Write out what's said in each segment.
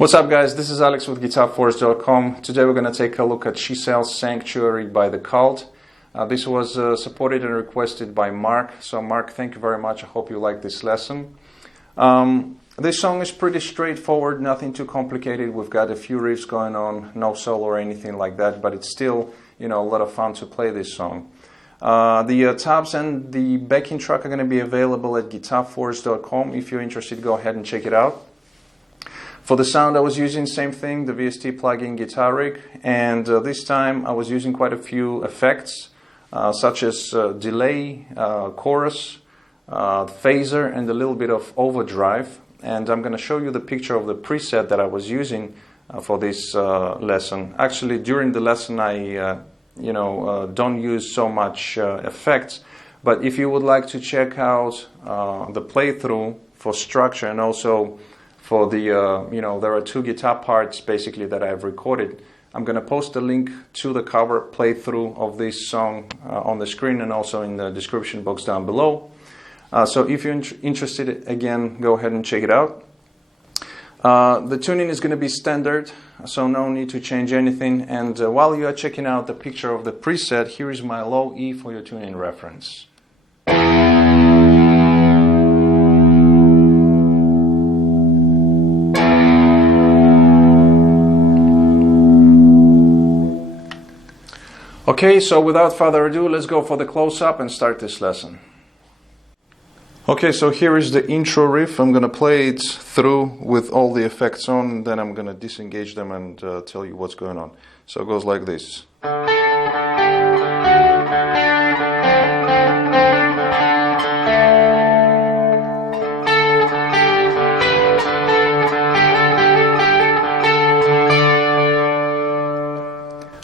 What's up, guys? This is Alex with GuitarForce.com. Today we're going to take a look at She Sells Sanctuary by The Cult. This was supported and requested by Mark. So Mark, thank you very much. I hope you like this lesson. This song is pretty straightforward, nothing too complicated. We've got a few riffs going on, no solo or anything like that, but it's still, a lot of fun to play this song. The tabs and the backing track are going to be available at GuitarForce.com. If you're interested, go ahead and check it out. For the sound, I was using same thing, the VST plugin Guitar Rig, and this time I was using quite a few effects, such as delay, chorus, phaser, and a little bit of overdrive. And I'm going to show you the picture of the preset that I was using for this lesson. Actually, during the lesson, I don't use so much effects, but if you would like to check out the playthrough for structure and also for the, there are two guitar parts basically that I've recorded. I'm going to post a link to the cover playthrough of this song on the screen and also in the description box down below. So if you're interested, again, go ahead and check it out. The tuning is going to be standard, so no need to change anything. And while you are checking out the picture of the preset, here is my low E for your tuning reference. Okay, so without further ado, let's go for the close-up and start this lesson. Okay, so here is the intro riff. I'm going to play it through with all the effects on, and then I'm going to disengage them and tell you what's going on. So it goes like this.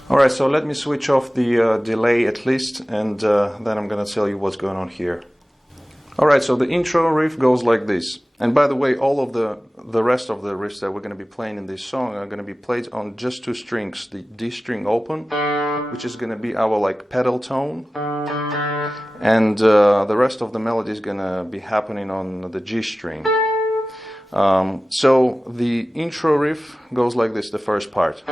Alright, so let me switch off the delay at least, and then I'm going to tell you what's going on here. Alright, so the intro riff goes like this. And by the way, all of the rest of the riffs that we're going to be playing in this song are going to be played on just two strings. The D string open, which is going to be our pedal tone, and the rest of the melody is going to be happening on the G string. So the intro riff goes like this, the first part.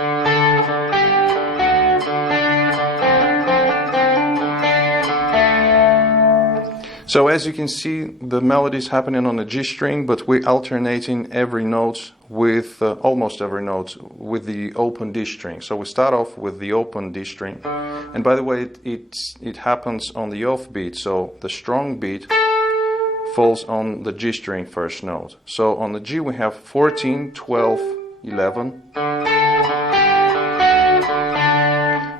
So as you can see, the melody is happening on the G string, but we're alternating every note with, almost every note, with the open D string. So we start off with the open D string. And by the way, it happens on the off beat, so the strong beat falls on the G string first note. So on the G we have 14, 12, 11.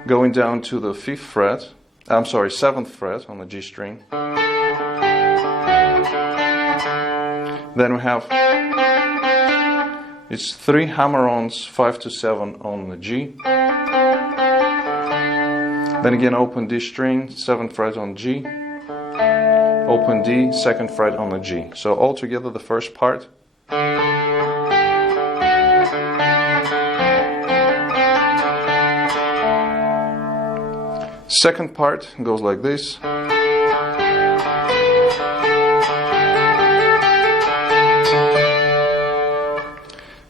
Going down to the 7th fret on the G string. Then we have, it's 3 hammer-ons, 5 to 7 on the G. Then again open D string, 7th fret on G. Open D, 2nd fret on the G. So all together the first part. Second part goes like this.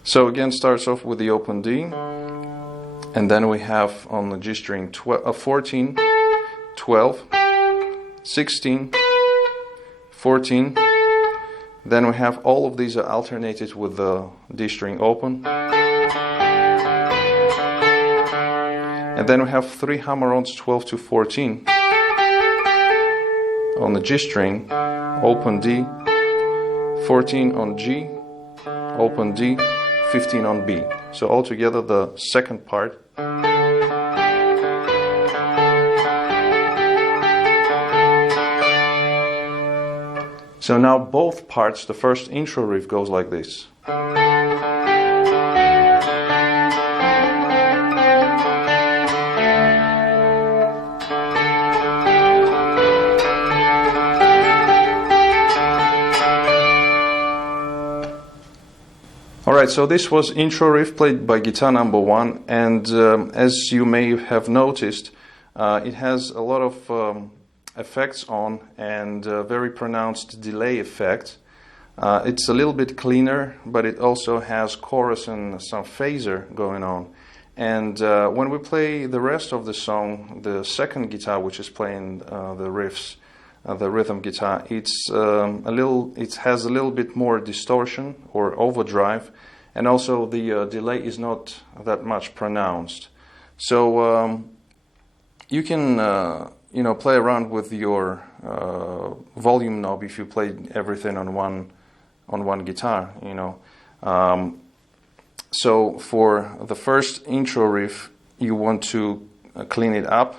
So again starts off with the open D, and then we have on the G string 14, 12, 16, 14. Then we have all of these are alternated with the D string open. And then we have 3 hammer-ons, 12 to 14 on the G string, open D, 14 on G, open D, 15 on B. So altogether the second part. So now both parts, the first intro riff goes like this. Alright, so this was intro riff played by guitar number 1, and as you may have noticed, it has a lot of effects on and very pronounced delay effect. It's a little bit cleaner, but it also has chorus and some phaser going on. And when we play the rest of the song, the second guitar, which is playing the riffs, the rhythm guitar, it has a little bit more distortion or overdrive, and also the delay is not that much pronounced. So you can play around with your volume knob if you play everything on one guitar. So for the first intro riff, you want to clean it up,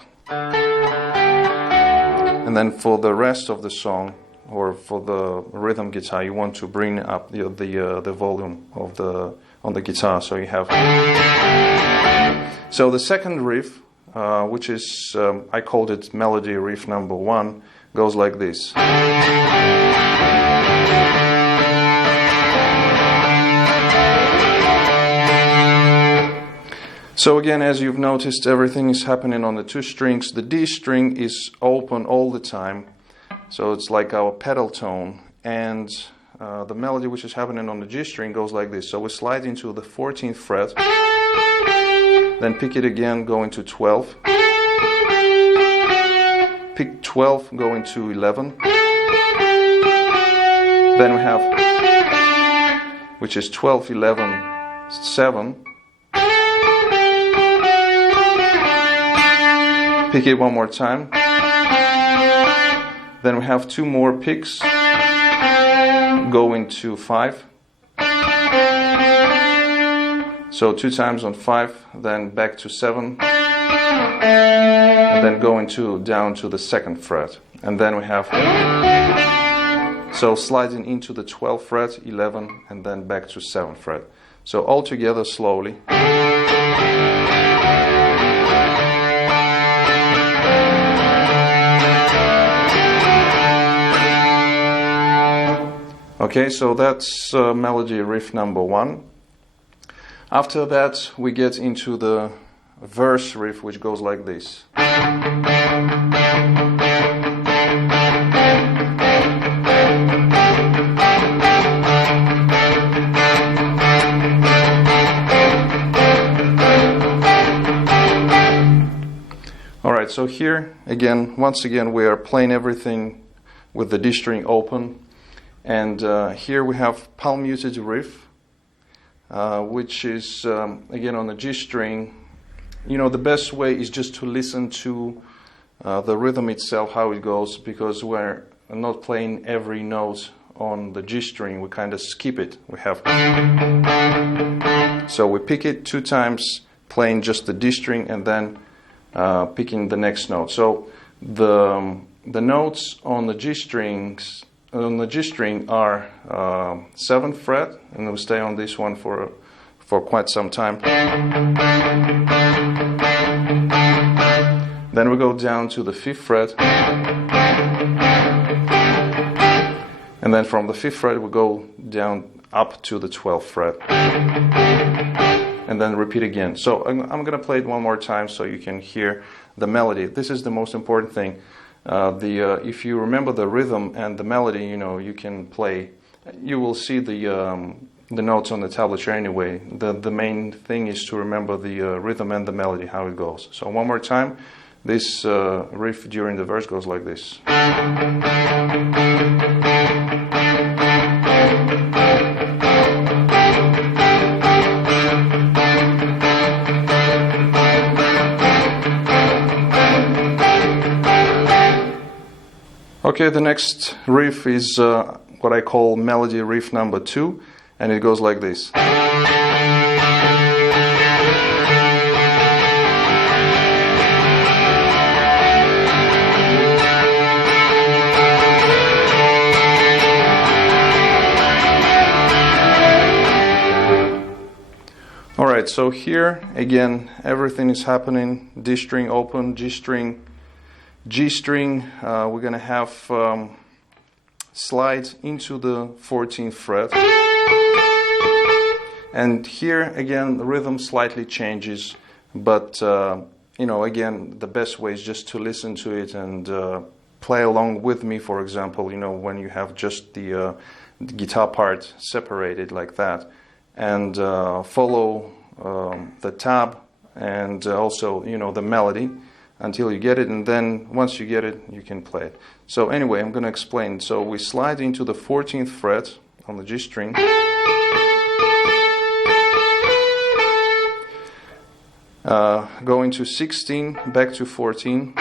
and then for the rest of the song, or for the rhythm guitar, you want to bring up the volume on the guitar. So you have. So the second riff, which is I called it melody riff number 1, goes like this. So again, as you've noticed, everything is happening on the 2 strings. The D string is open all the time, so it's like our pedal tone. And the melody which is happening on the G string goes like this. So we slide into the 14th fret, then pick it again, go into 12, pick 12, go into 11, then we have, which is 12, 11, 7, pick it one more time, then we have 2 more picks, go into 5, so 2 times on 5, then back to 7, and then go down to the 2nd fret, and then we have, so sliding into the 12th fret, 11, and then back to 7th fret. So all together slowly. Okay, so that's melody riff number 1. After that, we get into the verse riff, which goes like this. Alright, so here, once again, we are playing everything with the D string open. And here we have palm muted riff, which is again on the G string. The best way is just to listen to the rhythm itself, how it goes, because we're not playing every note on the G string. We kind of skip it. We have, so we pick it 2 times, playing just the D string, and then picking the next note. So the notes on the G strings. On the G string are 7th fret, and we'll stay on this one for quite some time. Then we go down to the 5th fret, and then from the 5th fret we go down up to the 12th fret, and then repeat again. So I'm going to play it one more time so you can hear the melody. This is the most important thing. If you remember the rhythm and the melody, you can play. You will see the notes on the tablature anyway. The main thing is to remember the rhythm and the melody, how it goes. So one more time, this riff during the verse goes like this. Okay, the next riff is what I call melody riff number 2, and it goes like this. Alright, so here again everything is happening. D string open, G string, we're going to have slide into the 14th fret. And here again the rhythm slightly changes, but again the best way is just to listen to it and play along with me. For example, when you have just the the guitar part separated like that, and follow the tab and also, you know, the melody until you get it, and then once you get it, you can play it. So anyway, I'm going to explain. So we slide into the 14th fret on the G string, going to 16, back to 14,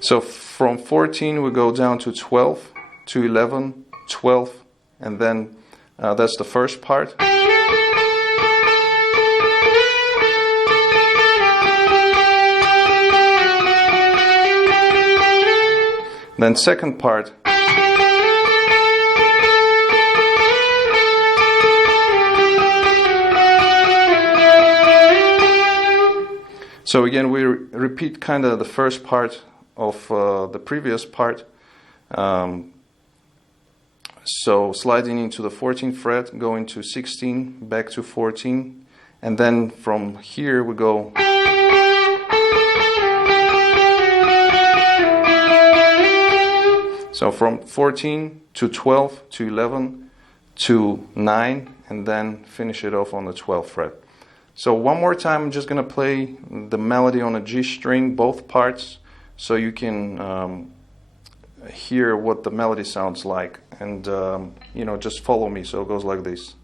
so from 14 we go down to 12, to 11, 12, and then that's the first part. Then second part. So again, we repeat kind of the first part of the previous part. So sliding into the 14th fret, going to 16, back to 14, and then from here we go so from 14 to 12 to 11 to 9, and then finish it off on the 12th fret. So one more time, I'm just going to play the melody on a G string, both parts, so you can hear what the melody sounds like, and you know, just follow me. So it goes like this.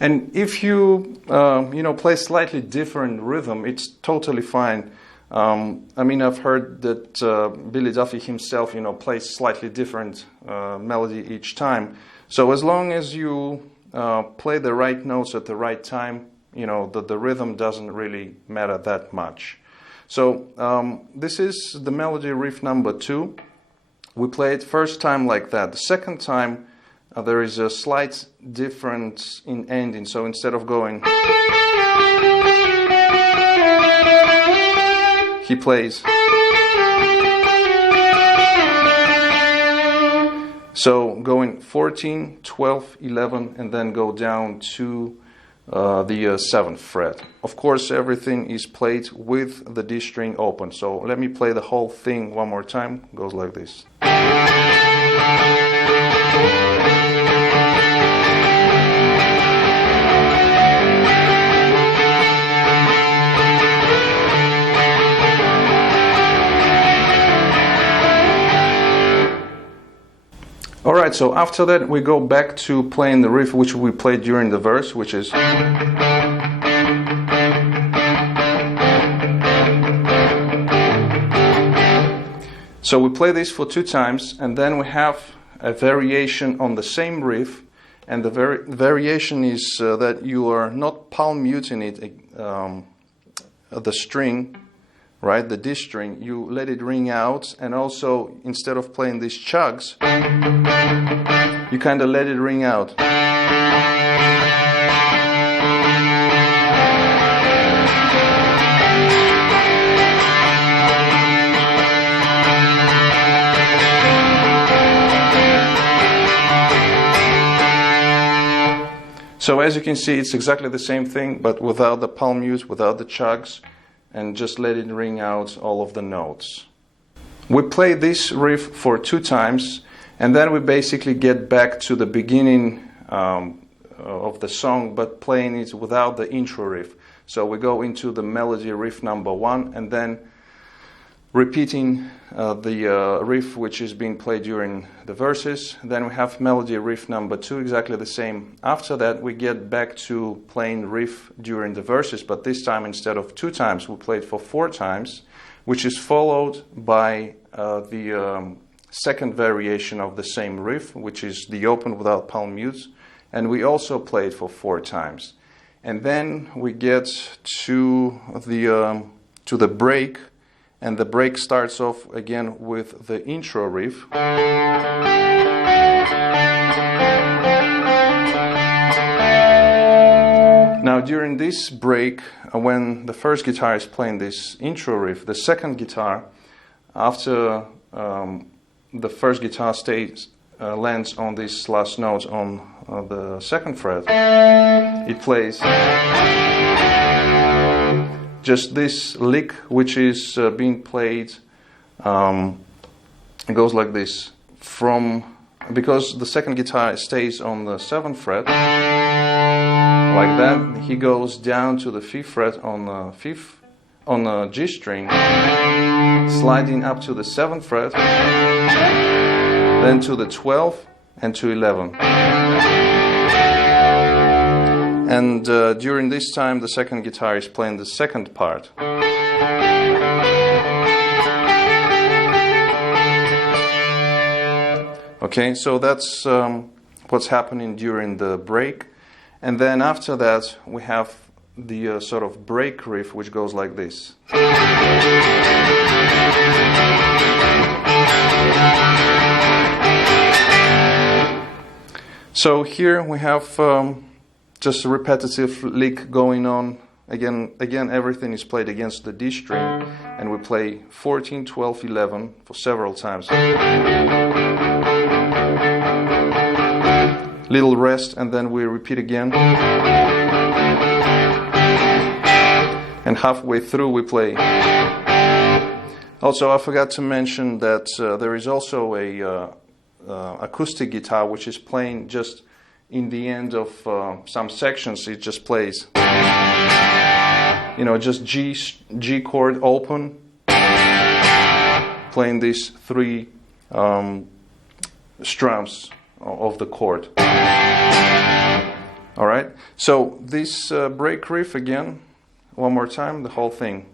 And if you you know, play slightly different rhythm, it's totally fine. I mean, I've heard that Billy Duffy himself, you know, plays slightly different melody each time. So as long as you play the right notes at the right time, you know, the rhythm doesn't really matter that much. So this is the melody riff number 2. We play it first time like that. The second time, there is a slight difference in ending. So instead of going, he plays. So going 14, 12, 11, and then go down to the 7th fret. Of course, everything is played with the D string open. So let me play the whole thing one more time. It goes like this. Alright, so after that we go back to playing the riff which we played during the verse, which is so we play this for 2 times, and then we have a variation on the same riff, and the variation is that you are not palm muting it, the string, right, the D string, you let it ring out, and also instead of playing these chugs, you kind of let it ring out. So as you can see, it's exactly the same thing, but without the palm mute, without the chugs, and just let it ring out all of the notes. We play this riff for 2 times, and then we basically get back to the beginning of the song, but playing it without the intro riff. So we go into the melody riff number 1, and then repeating the riff which is being played during the verses. Then we have melody riff number 2, exactly the same. After that we get back to playing riff during the verses, but this time instead of 2 times we play it for 4 times, which is followed by the second variation of the same riff, which is the open without palm mutes, and we also play it for 4 times. And then we get to the break, and the break starts off again with the intro riff. Now during this break, when the first guitar is playing this intro riff, the second guitar, after the first guitar lands on this last note on the second fret, it plays just this lick, which is being played. It goes like this, because the second guitar stays on the 7th fret, like that. He goes down to the 5th fret on the G string, sliding up to the 7th fret, then to the 12th and to 11. And during this time, the second guitar is playing the second part. Okay, so that's what's happening during the break. And then after that, we have the sort of break riff, which goes like this. So here we have just a repetitive lick going on. Again, everything is played against the D string, and we play 14, 12, 11 for several times. Little rest, and then we repeat again. And halfway through we play. Also, I forgot to mention that there is also a acoustic guitar which is playing just in the end of some sections. It just plays, just G chord open, playing these 3 strums of the chord. All right, so this break riff again, one more time, the whole thing.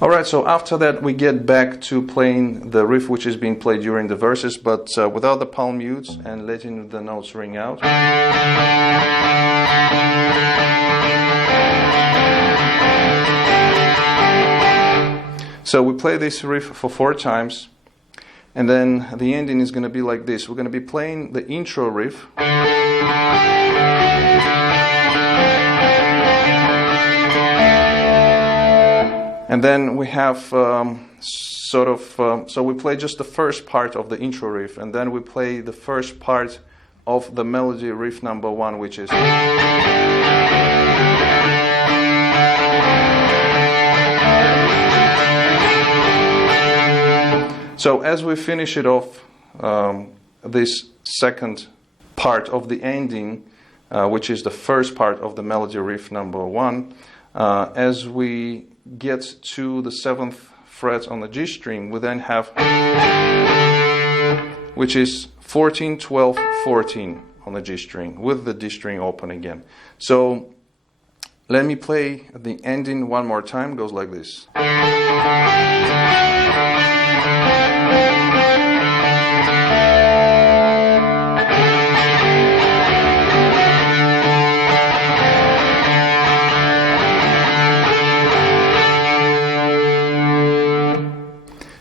All right, so after that we get back to playing the riff which is being played during the verses, but without the palm mutes and letting the notes ring out. So we play this riff for 4 times, and then the ending is going to be like this. We're going to be playing the intro riff, and then we have so we play just the first part of the intro riff, and then we play the first part of the melody riff number 1, which is. So as we finish it off, this second part of the ending, which is the first part of the melody riff number 1, as we get to the 7th fret on the G string, we then have, which is 14, 12, 14 on the G string, with the D string open again. So let me play the ending one more time. It goes like this.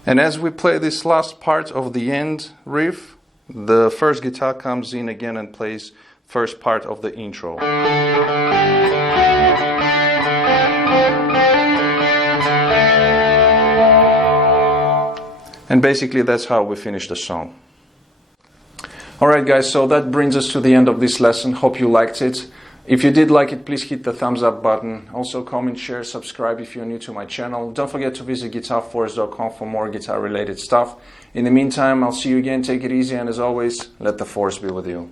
And as we play this last part of the end riff, the first guitar comes in again and plays first part of the intro. And basically that's how we finish the song. Alright guys, so that brings us to the end of this lesson. Hope you liked it. If you did like it, please hit the thumbs up button. Also comment, share, subscribe if you're new to my channel. Don't forget to visit GuitarForce.com for more guitar related stuff. In the meantime, I'll see you again. Take it easy, and as always, let the force be with you.